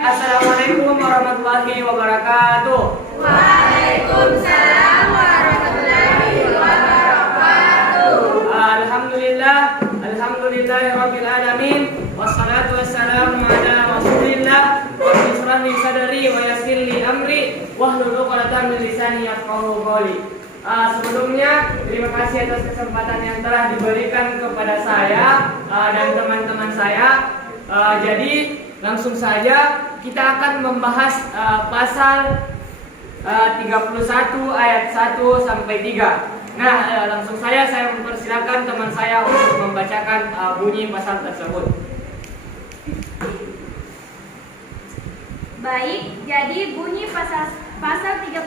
Assalamualaikum warahmatullahi wabarakatuh. Waalaikumsalam warahmatullahi wabarakatuh. Alhamdulillahirabbil alamin. Wassalatu wassalamu ala Rasulillah. Rabbi shrah li sadri wa yassir li amri wahlul 'uqdatam min lisani yafqahu qawli. Sebelumnya terima kasih atas kesempatan yang telah diberikan kepada saya dan teman-teman saya. Jadi langsung saja kita akan membahas pasal 31 ayat 1 sampai 3. Nah, langsung saya mempersilakan teman saya untuk membacakan bunyi pasal tersebut. Baik, jadi bunyi pasal 31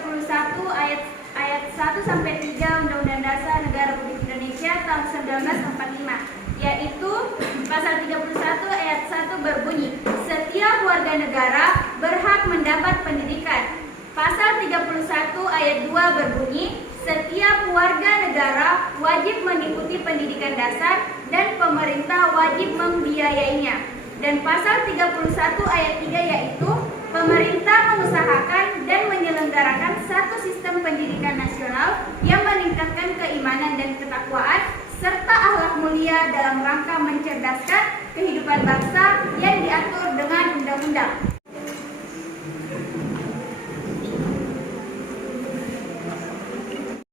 ayat 1 sampai 3 Undang-Undang Dasar Negara Republik Indonesia tahun 1945, yaitu pasal 31 ayat 1 berbunyi, setiap warga negara berhak mendapat pendidikan. Pasal 31 ayat 2 berbunyi, setiap warga negara wajib mengikuti pendidikan dasar dan pemerintah wajib membiayainya. Dan pasal 31 ayat 3 yaitu, pemerintah mengusahakan dan menyelenggarakan satu sistem pendidikan nasional yang meningkatkan keimanan dan ketakwaan serta akhlak mulia dalam rangka mencerdaskan kehidupan bangsa yang diatur dengan undang-undang.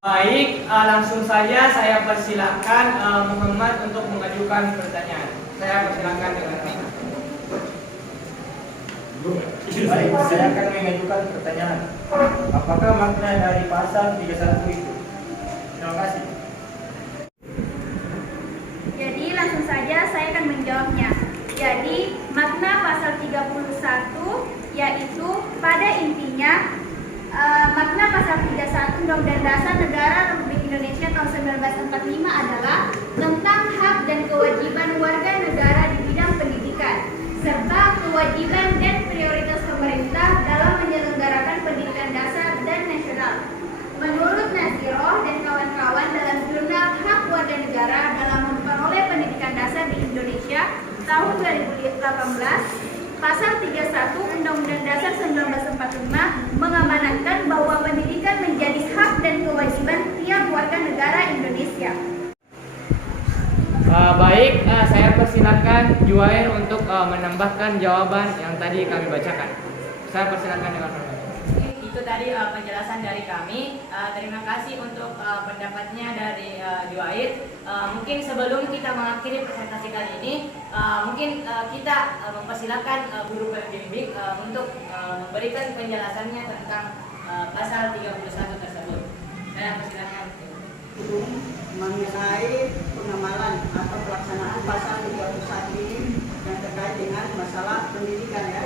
Baik, langsung saja saya persilakan Muhammad untuk mengajukan pertanyaan. Saya persilakan dengan Muhammad. Baik, saya akan mengajukan pertanyaan. Apakah makna dari pasal 31 itu? Terima kasih. Jadi langsung saja saya akan menjawabnya. Jadi makna pasal 31 yaitu pada intinya makna pasal 31 Undang-Undang Dasar Negara Republik Indonesia tahun 1945 adalah tentang hak dan kewajiban warga negara di bidang pendidikan serta kewajiban dan prioritas pemerintah dalam menyelenggarakan pendidikan dasar dan nasional. Menurut Naziroh dan kawan-kawan dalam jurnal Hak Warga Negara dalam memperoleh pendidikan dasar di Indonesia tahun 2018, Pasal 31 Undang-Undang Dasar 1945 mengamanatkan bahwa pendidikan menjadi hak dan kewajiban tiap warga negara Indonesia. Baik, saya persilakan Juwair untuk menambahkan jawaban yang tadi kami bacakan. Saya persilakan dengan hormat. Itu tadi penjelasan dari kami. Terima kasih untuk pendapatnya dari Juwair. Mungkin sebelum kita mengakhiri presentasi kali ini, mungkin kita mempersilakan guru pembimbing untuk memberikan penjelasannya tentang pasal 31 tersebut. Saya persilakan. Mengenai pengamalan atau pelaksanaan pasal 31 ini yang terkait dengan masalah pendidikan ya.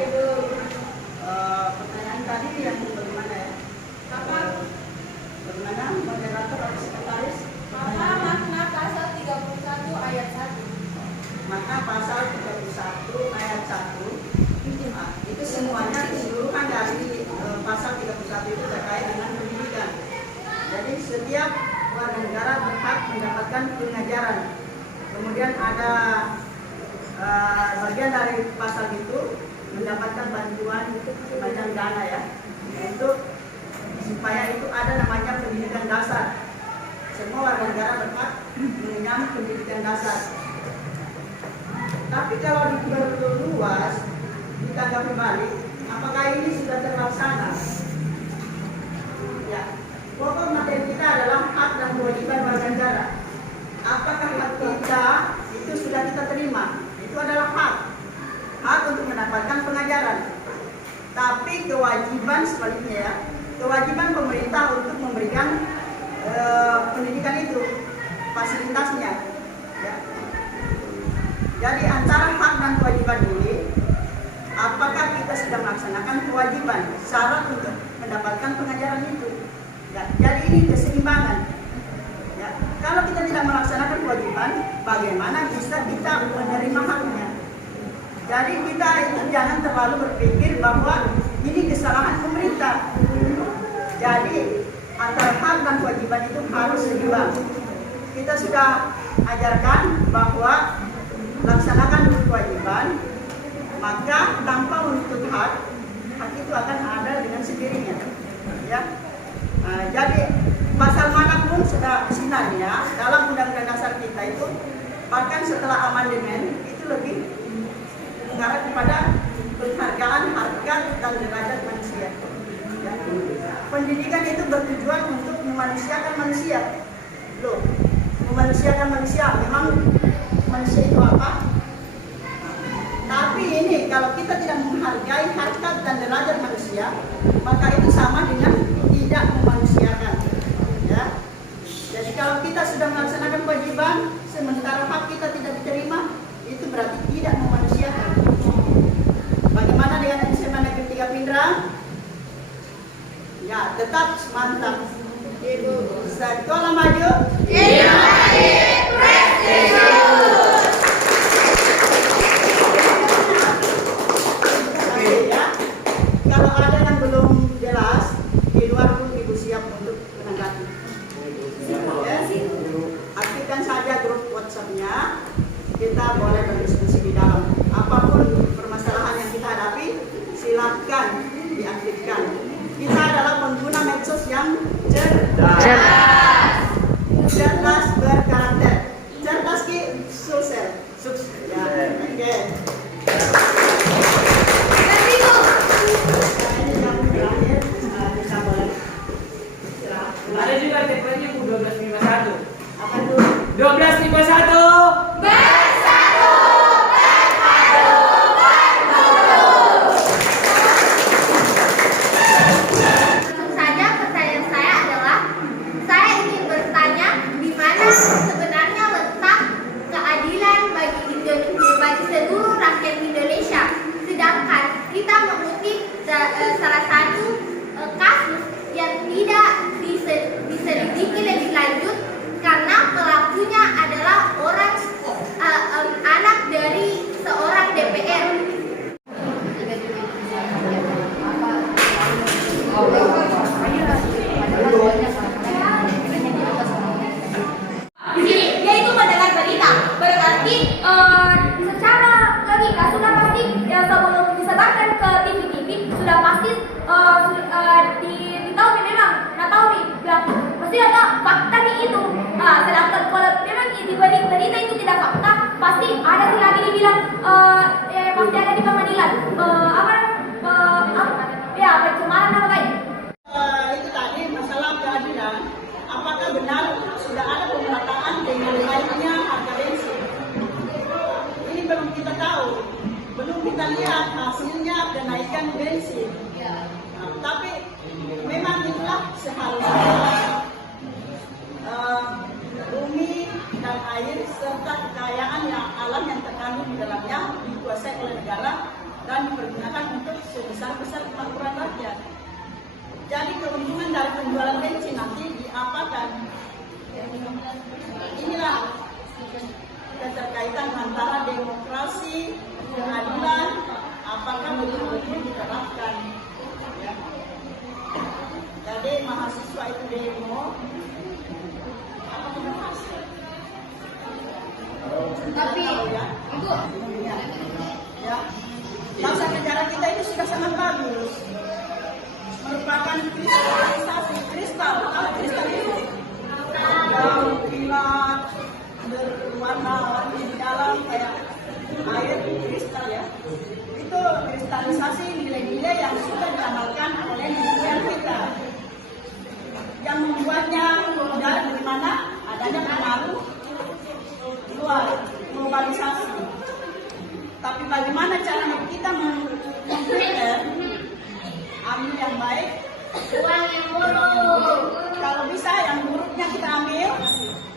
Pertanyaan tadi yang bagaimana ya? Bagaimana moderator atau sekretaris? Apa makna pasal 31 ayat 1? Maka pasal 31 ayat 1 itu semuanya keseluruhan dari pasal 31 itu terkait dengan pendidikan. Jadi setiap warga negara berhak mendapatkan pengajaran. Kemudian ada bagian dari pasal itu mendapatkan bantuan semacam dana ya, yaitu supaya itu ada namanya pendidikan dasar. Semua warga negara berhak mengenyam pendidikan dasar. Tapi kalau diperluas, ditanggapi balik, apakah ini sudah terlaksana? Ya, pokok materi kita adalah hak dan kewajiban warga negara. Apakah hak kita itu sudah kita terima? Itu adalah hak untuk mendapatkan pengajaran. Tapi kewajiban sebaliknya ya, kewajiban pemerintah untuk memberikan pendidikan itu, fasilitasnya. Ya. Jadi antara hak dan kewajiban ini, apakah kita sudah melaksanakan kewajiban, syarat untuk mendapatkan pengajaran itu? Ya. Jadi ini keseimbangan. Ya. Kalau kita tidak melaksanakan kewajiban, bagaimana bisa kita menerima haknya? Jadi kita itu jangan terlalu berpikir bahwa ini kesalahan pemerintah. Jadi antara hak dan kewajiban itu harus seimbang. Kita sudah ajarkan bahwa laksanakan kewajiban, maka tanpa menuntut hak itu akan ada dengan sendirinya. Ya. Jadi pasal manapun sudah sinarnya dalam Undang-Undang Dasar kita itu, bahkan setelah amandemen itu lebih mengarah kepada penghargaan harkat dan derajat manusia. Ya. Pendidikan itu bertujuan untuk memanusiakan manusia. Loh, memanusiakan manusia, memang manusia itu apa? Tapi ini kalau kita tidak menghargai harkat dan derajat manusia, maka itu sama dengan tidak memanusiakan. Ya. Jadi kalau kita sudah melaksanakan kewajiban sementara hak kita tidak diterima, itu berarti tidak memanusiakan. Bagaimana dengan SMA Negeri 3 Pindrang? Ya, tetap mantap. Ibu sekolah maju. Ya, kalau ada yang belum jelas di luar pun ibu siap untuk menanggapi. Ya, aktifkan saja grup WhatsApp-nya. Kita boleh berdiskusi di dalam. Apapun permasalahan yang kita hadapi, silakan diaktifkan. Kita adalah pengguna medsos yang cerdas berkarakter. Cerdas ki sukses. Ya, oke. Ini yang terakhir, kita boleh istirahat. Ada juga TPN-nya 1251. Apa itu? 1251. Langsung saja pertanyaan saya adalah, saya ingin bertanya di mana sebenarnya letak keadilan bagi seluruh rakyat Indonesia. Sedangkan kita mengutip salah satu kasus yang tidak diselidiki lebih lanjut karena pelakunya adalah anak dari seorang DPR. Di sini yaitu mendengar berita, berarti secara logika sudah pasti sebelum disebarkan ke TV sudah pasti ditahu memang tahu bilang pasti ada fakta itu. Sedangkan kalau memang di berita itu tidak fakta, pasti ada lagi dibilang pasti ada di pengadilan ya pencemaran nama baik. Itu tadi masalah keadilan. Apakah benar sudah ada pemerataan dengan naiknya harga bensin? Ini belum kita tahu, belum kita lihat hasilnya kenaikan bensin. Tapi memang itulah seharusnya bumi dan air serta kekayaan yang alam yang terkandung di dalamnya dikuasai oleh negara dan dipergunakan untuk sebesar-besar kemakmuran rakyat. Jadi keuntungan dari penjualan bensin nanti diapakan? Inilah keterkaitan antara demokrasi, keadilan, apakah betul-betul diterapkan. Ya. Jadi mahasiswa itu demo, apa berhasil? Tapi ya, ya. Bangsa negara kita itu sudah sangat bagus, merupakan kristal itu yang kilat berwarna di dalam kayak air kristal ya. Itu kristalisasi nilai-nilai yang sudah diamalkan oleh negara kita, yang membuatnya dari mana adanya pengaruh luar globalisasi. Tapi bagaimana caranya kita memfilter, ambil yang baik, buang yang buruk. Kalau bisa yang buruknya kita ambil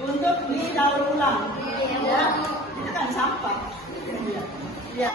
untuk didaur ulang. Ya, itu kan sampah. Ya.